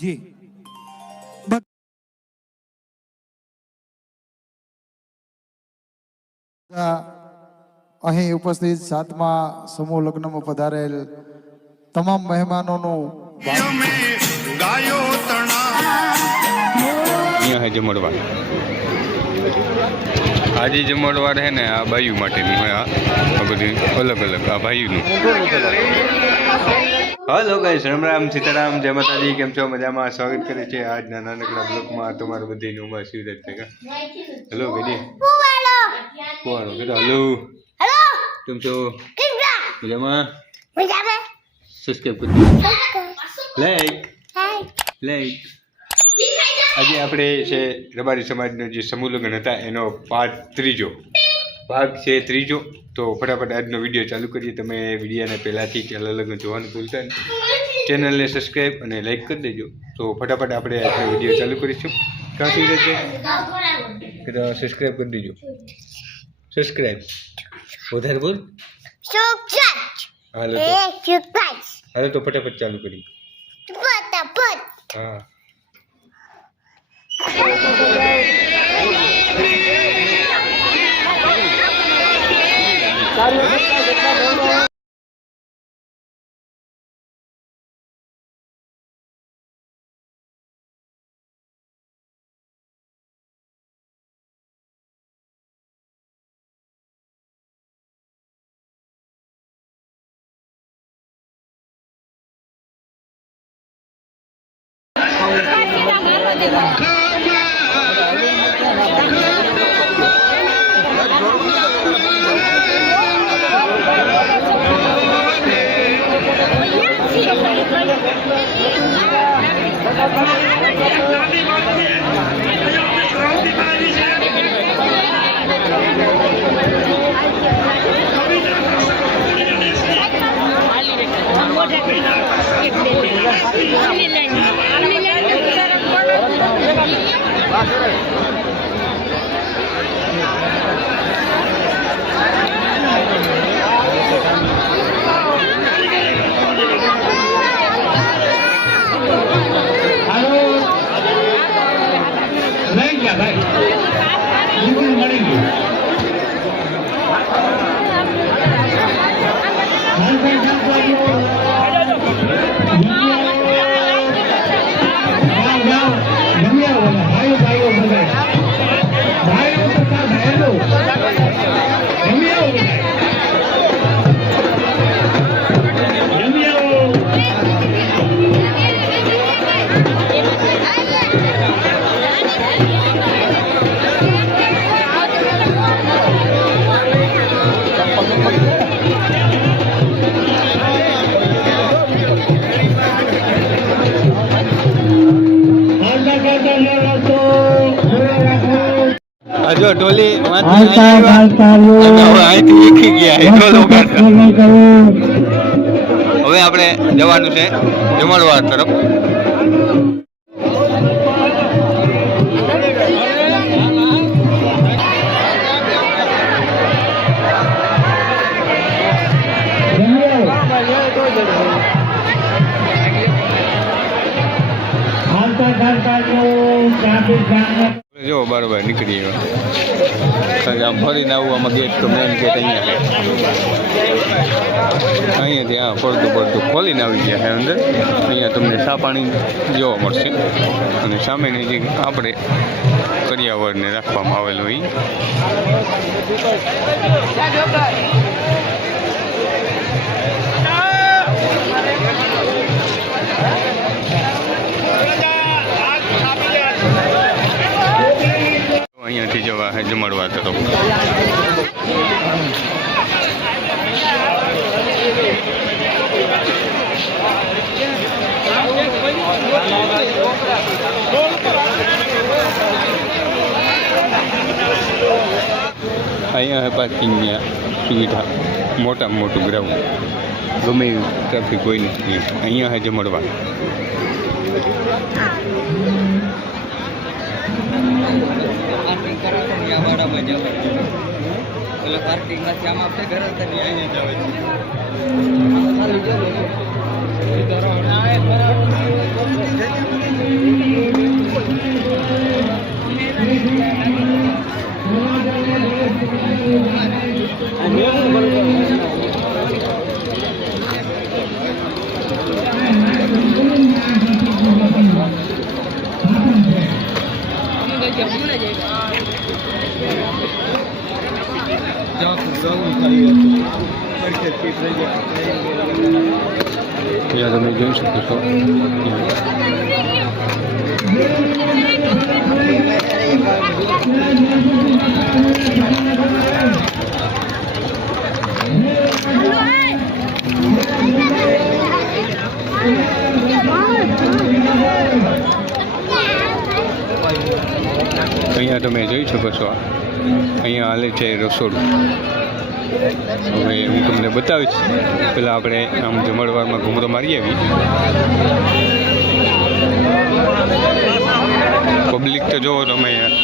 જી અહીં ઉપસ્થિત 7મા સમૂહ લગ્નમાં પધારેલ તમામ મહેમાનોનું અહીંયા જમણવાર આજે જમણવાર છે ને આ બાયુ માટેનું હોય આ બધું અલગ અલગ આ ભાઈનું. હલો ગાઈસ, રામ રામ સીતારામ, જય માતાજી. કેમ છો? મજામાં? સ્વાગત કરે છે આજના નાનકડા બ્લોગમાં તમારું બધાનું. ઉમા શિવરાજ ભેગા. હેલો બેડી કોણ કીધું? હલો કેમ છો? મજામાં? સબસ્ક્રાઈબ કરી લાઈક આજે આપણે છે રબારી સમાજનો જે સમૂહ લગ્ન હતા એનો પાર્ટ 3 ભાગ છે 3. તો ફટાફટ આજનો વિડીયો ચાલુ કરીએ. તમે વિડીયોને પહેલાંથી ચાલા લગ્ન જોવાનું ભૂલતા નહીં, ચેનલને સબસ્ક્રાઈબ અને લાઈક કરી દેજો. તો ફટાફટ આપણે આજનો વિડીયો ચાલુ કરીશું. ક્યાંથી રહેશે સબસ્ક્રાઈબ કરી દેજો. સબસ્ક્રાઈબ વધારે બોલ. હાલો તો ફટાફટ ચાલુ કરી. હા જો ટોલી હવે આપણે જવાનું છે જમણવાર તરફ. જો બરોબર નીકળી ગયો. આમ ફરીને આવું આમાં ગેટ તો મેન ગેટ અહીંયા ત્યાં પડતું ખોલીને આવી ગયા છે અંદર. અહીંયા તમને ચા પાણી જોવા મળશે અને સામેની જે આપણે કરિયાવરને રાખવામાં આવેલો હોય. અહીંયાથી જવા છે જમણવાર તરફ. અહીંયા પાર્કિંગની સુવિધા, મોટામાં મોટું ગ્રાઉન્ડ, ગમે એવી ટ્રાફિક કોઈ નથી. અહીંયા છે જમણવાર. પાર્કિંગમાંથી આમ આપણે ઘર અહીંયા જવાય છે. અહીંયા તમે જોઈ શકો છો અહીંયા તમે જોઈ શકો છો અહીંયા હાલે છે રસોડું હવે હું તમને બતાવીશ પહેલાં આપણે આમ જમણવારમાં ઘૂમરો મારી આવી પબ્લિક તો જોવો તમે યાર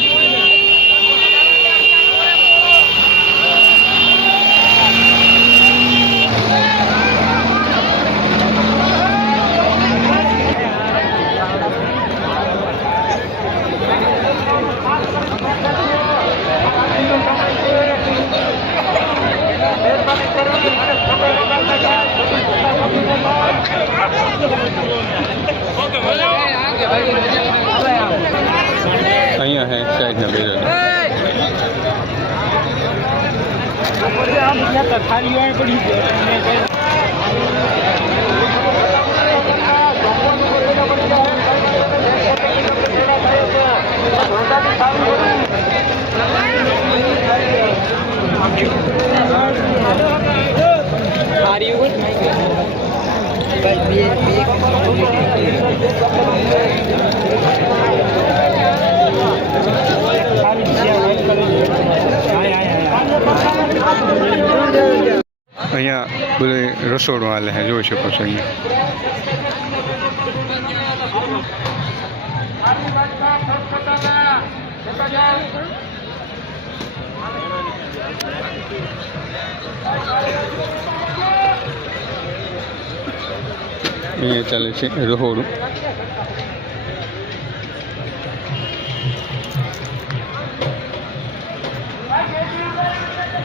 અહીંયા હે સાઈડના બેરલ અહીંયા બધે રસોડું હાલે છે જોઈ શકો છો અહીંયા ચાલે છે રસોડું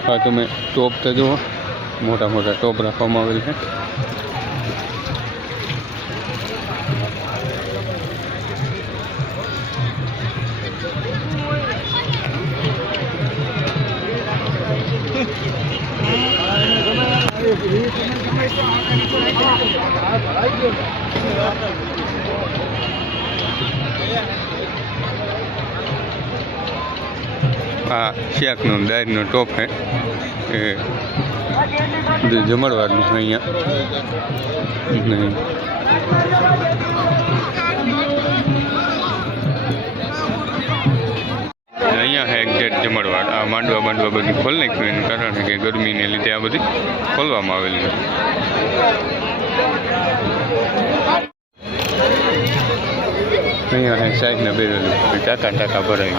હા તમે ટોપ તો જુઓ મોટા મોટા ટોપ રાખવામાં આવેલ છે આ શાકનો દાળનો ટોપ છે એ જમણવારનું છે અહીંયા નહીં અહીંયા છે એક્ઝેક્ટ જમણવાર આ માંડવા બધું ખોલી નાખ્યું એનું કારણ કે ગરમીને લીધે આ બધી ખોલવામાં આવેલી છે અહીંયા છે સાઈડના બેરલ ટાંકા ભરાય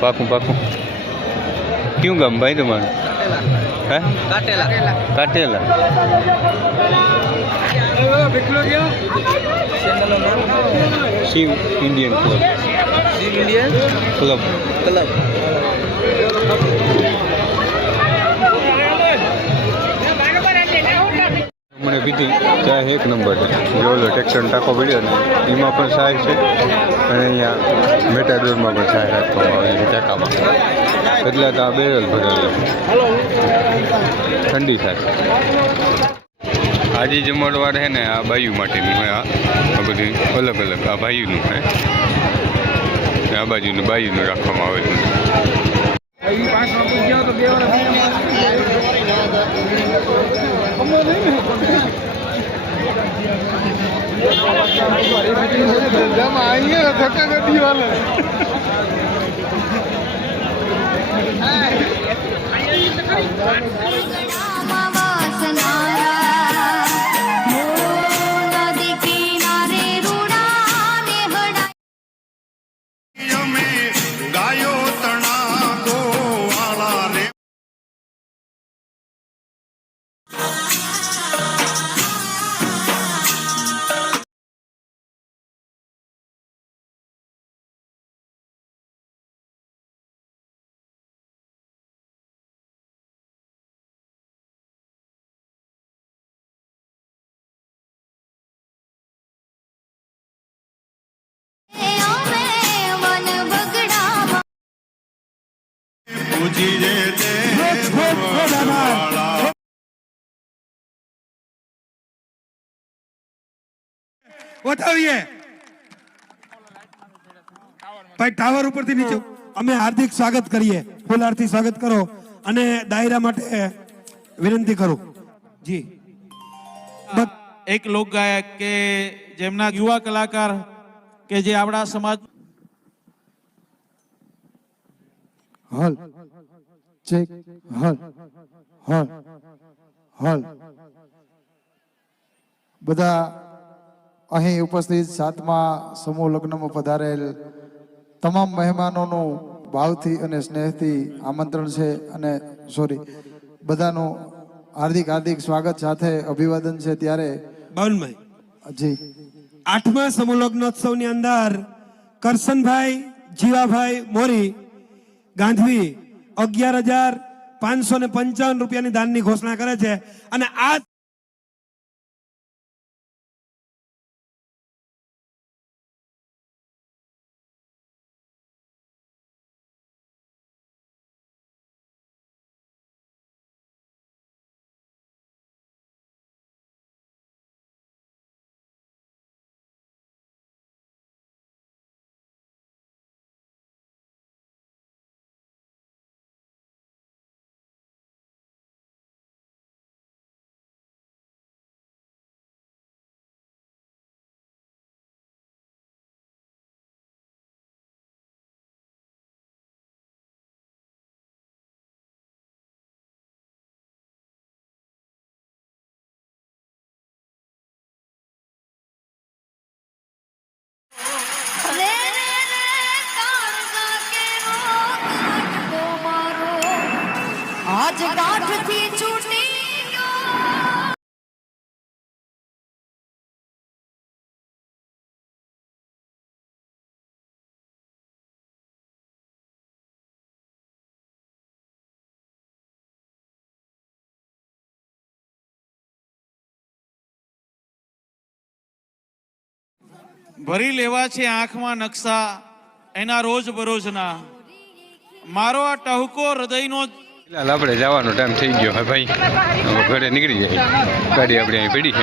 પાકું ક્યું ગામ ભાઈ તમારું હે કાટેલા શિવ ઇન્ડિયન ક્લબ મને પીધી ચા એક નંબર છે જોલો ટેક્સન ટાંકો પડ્યો ને એમાં પણ સાય છે અને અહીંયા મેટાડોરમાં પણ સાય રાખવામાં આવે છે ટાંકામાં એટલે તો આ બેરલ ભરેલા ઠંડી થાય આજે જમણવાર છે ને આ બાયુ માટેનું હોય આ બધું અલગ આ બાયુનું છે આ બાજુનું બાયુનું રાખવામાં આવેલું ધક્કા ગડી વાલે ખૂબ આભાર. વધાવીએ ભાઈ ટાવર ઉપરથી નીચે અમે હાર્દિક સ્વાગત કરીએ. ફૂલહારથી સ્વાગત કરો અને ડાયરા માટે વિનંતી કરું. જી એક લોક ગાયક કે જેમના યુવા કલાકાર કે જે આપણા સમાજ હલ ચેક હલ હલ હલ બધા અહીં ઉપસ્થિત સાતમા સમૂહ લગ્નમાં પધારેલ તમામ મહેમાનોનું ભાવથી અને સ્નેહથી આમંત્રણ છે અને બધાનું હાર્દિક હાર્દિક સ્વાગત સાથે અભિવાદન છે. ત્યારે બાવનભાઈ જી 8મા સમૂહ લગ્નોત્સવની અંદર કરશનભાઈ જીવાભાઈ મોરી ગાંધવી 11,555 રૂપિયાની દાનની ઘોષણા કરે છે અને આ આજ ગાંઠથી છૂટી ગયો. ભરી લેવા છે આંખમાં નકશા એના રોજ બરોજના. મારો આ ટહુકો હૃદયનો હાલ આપણે જવાનો ટાઈમ થઈ ગયો હે ભાઈ. હવે ઘરે નીકળી જાય. ગાડી આપણે અહીં પડી છે.